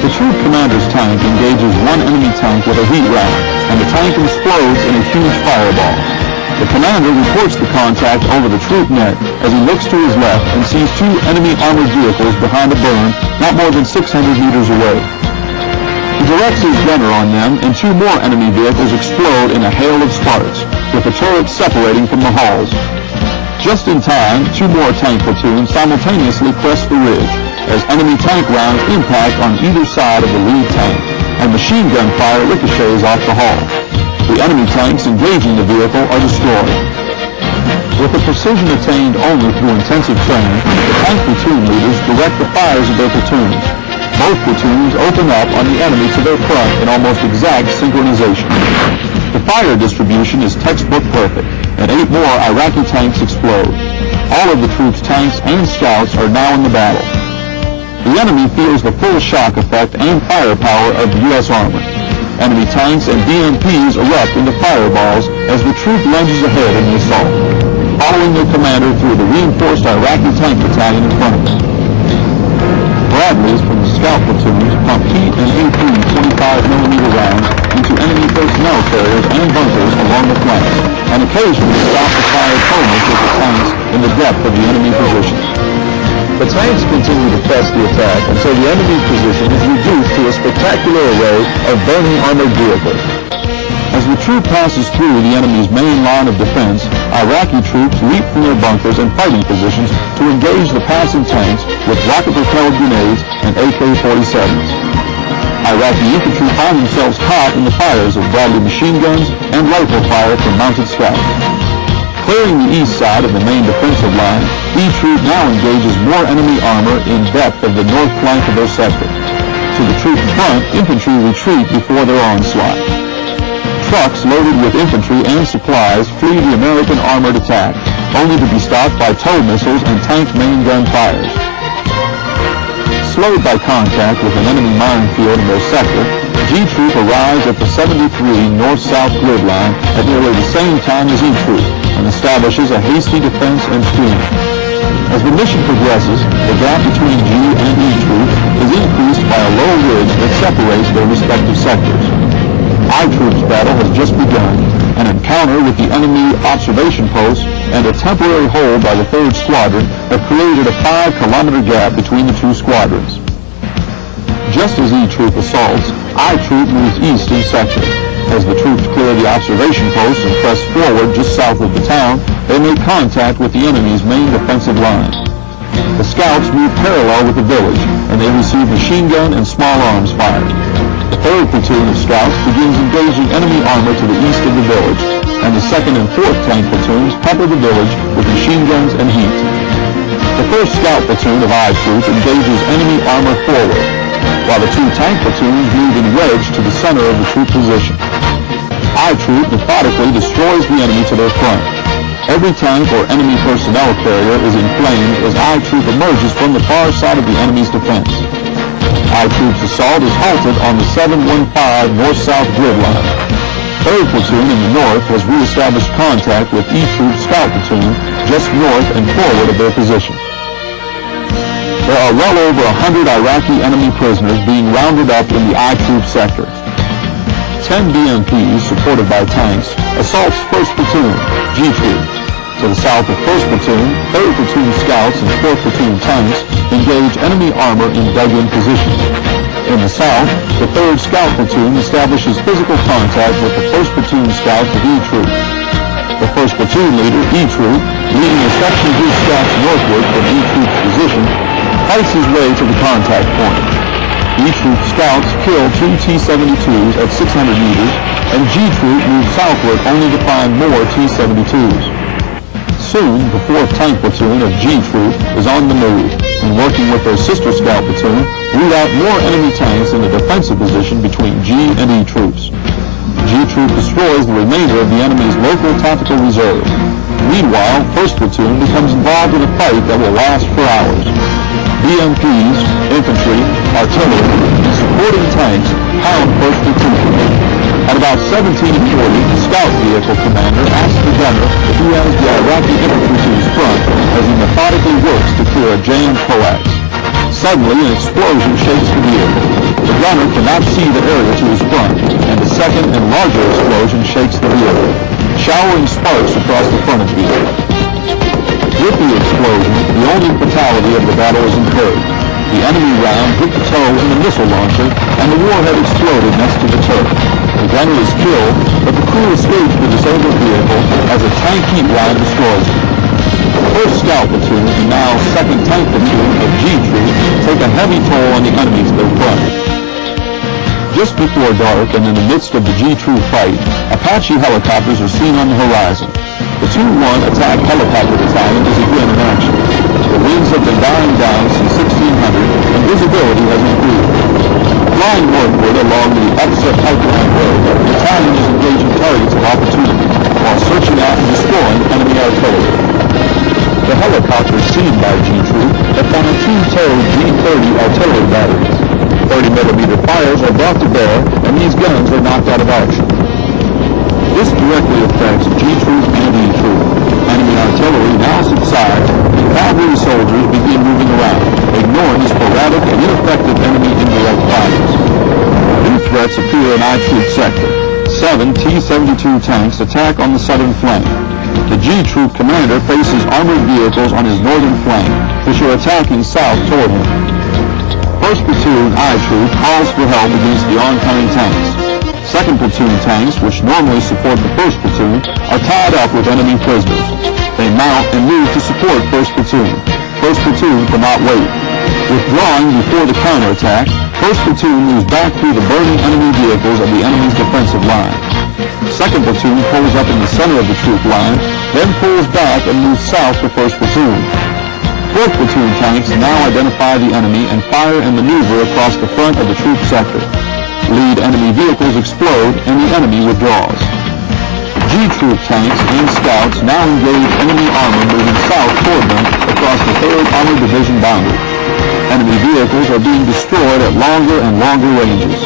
The troop commander's tank engages one enemy tank with a heat round, and the tank explodes in a huge fireball. The commander reports the contact over the troop net as he looks to his left and sees two enemy armored vehicles behind a berm not more than 600 meters away. He directs his gunner on them, and two more enemy vehicles explode in a hail of sparks, with the turrets separating from the hulls. Just in time, two more tank platoons simultaneously crest the ridge, as enemy tank rounds impact on either side of the lead tank, and machine gun fire ricochets off the hull. The enemy tanks engaging the vehicle are destroyed. With the precision attained only through intensive training, the tank platoon leaders direct the fires of their platoons. Both platoons open up on the enemy to their front in almost exact synchronization. The fire distribution is textbook perfect, and 8 more Iraqi tanks explode. All of the troops' tanks and scouts are now in the battle. The enemy feels the full shock effect and firepower of the U.S. Army. Enemy tanks and BMPs erupt into fireballs as the troop lunges ahead in the assault, following their commander through the reinforced Iraqi tank battalion in front of them. Bradleys from the scout platoons pump heat and AP 25mm rounds into enemy personnel carriers and bunkers along the flanks, and occasionally stop the fire comas of the tanks in the depth of the enemy positions. The tanks continue to press the attack until the enemy's position is reduced to a spectacular array of burning armored vehicles. As the troop passes through the enemy's main line of defense, Iraqi troops leap from their bunkers and fighting positions to engage the passing tanks with rocket-propelled grenades and AK-47s. Iraqi infantry find themselves caught in the fires of Bradley machine guns and rifle fire from mounted scouts. Clearing the east side of the main defensive line, E Troop now engages more enemy armor in depth of the north flank of their sector. To the troop's front, infantry retreat before their onslaught. Trucks loaded with infantry and supplies flee the American armored attack, only to be stopped by TOW missiles and tank main gun fires. Slowed by contact with an enemy minefield in their sector, G Troop arrives at the 73 north-south grid line at nearly the same time as E Troop and establishes a hasty defense and screening. As the mission progresses, the gap between G and E Troops is increased by a low ridge that separates their respective sectors. I Troop's battle has just begun. An encounter with the enemy observation post and a temporary hold by the 3rd Squadron have created a 5-kilometer gap between the two squadrons. Just as E Troop assaults, I Troop moves east in sector. As the troops clear the observation post and press forward just south of the town, they make contact with the enemy's main defensive line. The scouts move parallel with the village, and they receive machine gun and small arms fire. The 3rd platoon of scouts begins engaging enemy armor to the east of the village, and the 2nd and 4th tank platoons pepper the village with machine guns and heat. The 1st scout platoon of I Troop engages enemy armor forward, while the 2 tank platoons move in wedge to the center of the troop position. I Troop methodically destroys the enemy to their front. Every tank or enemy personnel carrier is in flames as I Troop emerges from the far side of the enemy's defense. I Troop's assault is halted on the 715 north-south grid line. 3rd platoon in the north has re-established contact with E Troop's scout platoon just north and forward of their position. There are well over 100 Iraqi enemy prisoners being rounded up in the I Troop sector. 10 BMPs, supported by tanks, assaults 1st Platoon, G Troop. To the south of 1st Platoon, 3rd Platoon scouts and 4th Platoon tanks engage enemy armor in dug-in positions. In the south, the 3rd Scout Platoon establishes physical contact with the 1st Platoon scouts of E Troop. The 1st Platoon leader, E Troop, leading a section of his scouts northward from E Troop's position, fights his way to the contact point. E Troop scouts kill 2 T-72s at 600 meters, and G Troop moves southward only to find more T-72s. Soon, the 4th Tank Platoon of G Troop is on the move, and working with their sister scout platoon, root out more enemy tanks in a defensive position between G and E Troops. G Troop destroys the remainder of the enemy's local tactical reserve. Meanwhile, 1st Platoon becomes involved in a fight that will last for hours. BMPs, infantry, artillery, and supporting tanks pound 1st Platoon. At about 17:40, the scout vehicle commander asks the gunner if he has the Iraqi infantry to his front as he methodically works to clear a jammed coax. Suddenly, an explosion shakes the vehicle. The gunner cannot see the area to his front, and a second and larger explosion shakes the vehicle, showering sparks across the front of the vehicle. With the explosion, the only fatality of the battle is incurred. The enemy round hit the toe in the missile launcher, and the warhead exploded next to the turret. The gunner is killed, but the crew escapes the disabled vehicle as a tank heat round destroys it. The 1st Scout Platoon and now 2nd Tank Platoon of G Troop take a heavy toll on the enemy to their front. Just before dark and in the midst of the G Troop fight, Apache helicopters are seen on the horizon. The 2-1 Attack Helicopter Battalion is again in action. The winds have been dying down since 1600 and visibility has improved. Flying northward along the upset pipeline road, the battalion is engaging targets of opportunity while searching out and destroying enemy artillery. The helicopters seen by G Troop have found a 2-towed G-30 artillery batteries. 30mm fires are brought to bear, and these guns are knocked out of action. This directly affects G Troop and E Troop. Enemy artillery now subsides, and cavalry soldiers begin moving around, ignoring sporadic and ineffective enemy indirect fires. New threats appear in I Troop sector. 7 T-72 tanks attack on the southern flank. The G Troop commander faces armored vehicles on his northern flank, which are attacking south toward him. 1st Platoon I Troop calls for help against the oncoming tanks. 2nd Platoon tanks, which normally support the 1st Platoon, are tied up with enemy prisoners. They mount and move to support 1st Platoon. 1st Platoon cannot wait. Withdrawing before the counterattack, 1st Platoon moves back through the burning enemy vehicles of the enemy's defensive line. 2nd Platoon pulls up in the center of the troop line, then pulls back and moves south to 1st Platoon. 4th Platoon tanks now identify the enemy and fire and maneuver across the front of the troop sector. Lead enemy vehicles explode and the enemy withdraws. G Troop tanks and scouts now engage enemy armor moving south toward them across the 3rd Armored Division boundary. Enemy vehicles are being destroyed at longer and longer ranges.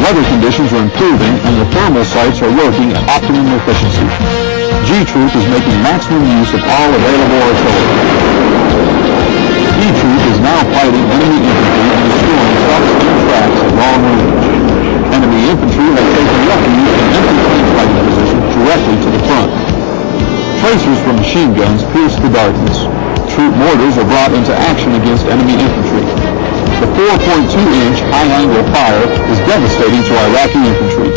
Weather conditions are improving and the thermal sights are working at optimum efficiency. G Troop is making maximum use of all available artillery. E Troop is now fighting enemy infantry and destroying trucks and tracks at long range. Enemy infantry have taken refuge in empty tank fighting positions directly to the front. Tracers from machine guns pierce the darkness. Troop mortars are brought into action against enemy infantry. The 4.2-inch high-angle fire is devastating to Iraqi infantry.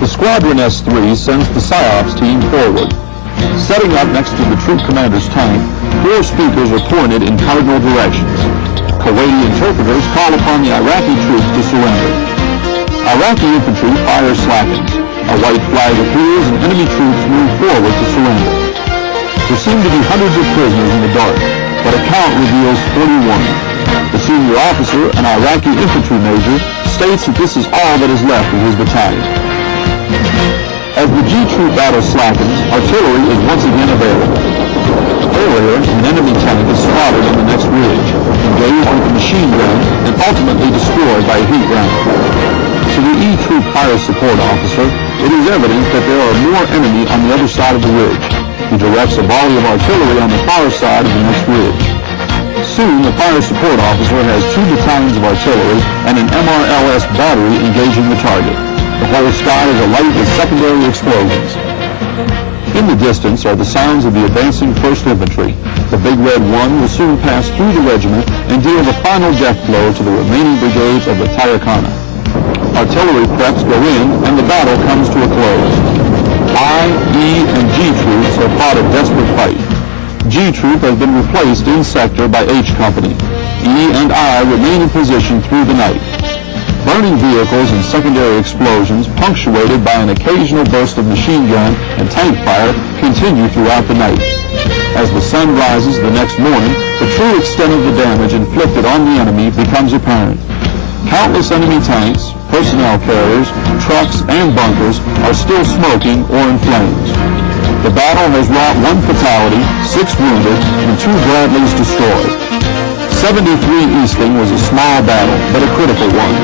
The Squadron S-3 sends the PSYOPs team forward. Setting up next to the troop commander's tank, 4 speakers are pointed in cardinal directions. Kuwaiti interpreters call upon the Iraqi troops to surrender. Iraqi infantry fire slackens. A white flag appears and enemy troops move forward to surrender. There seem to be hundreds of prisoners in the dark, but a count reveals 41. The senior officer, an Iraqi infantry major, states that this is all that is left of his battalion. As the G Troop battle slackens, artillery is once again available. Earlier, an enemy tank is spotted on the next ridge, engaged with a machine gun, and ultimately destroyed by a heat round. To the E Troop fire support officer, it is evident that there are more enemy on the other side of the ridge. He directs a volley of artillery on the far side of the next ridge. Soon, the fire support officer has 2 battalions of artillery and an MRLS battery engaging the target. The whole sky is alight with secondary explosions. In the distance are the sounds of the advancing 1st Infantry. The Big Red 1 will soon pass through the regiment and deal the final death blow to the remaining brigades of the Tyrkana. Artillery preps go in and the battle comes to a close. I, E, and G Troops have fought a desperate fight. G Troop has been replaced in sector by H Company. E and I remain in position through the night. Burning vehicles and secondary explosions, punctuated by an occasional burst of machine gun and tank fire, continue throughout the night. As the sun rises the next morning, the true extent of the damage inflicted on the enemy becomes apparent. Countless enemy tanks, personnel carriers, trucks, and bunkers are still smoking or in flames. The battle has wrought 1 fatality, 6 wounded, and 2 Bradleys destroyed. 73 Easting was a small battle, but a critical one.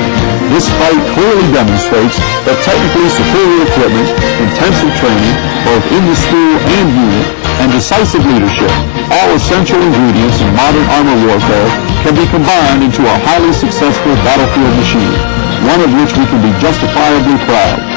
This fight clearly demonstrates that technically superior equipment, intensive training, both in the school and unit, and decisive leadership, all essential ingredients in modern armor warfare, can be combined into a highly successful battlefield machine, one of which we can be justifiably proud.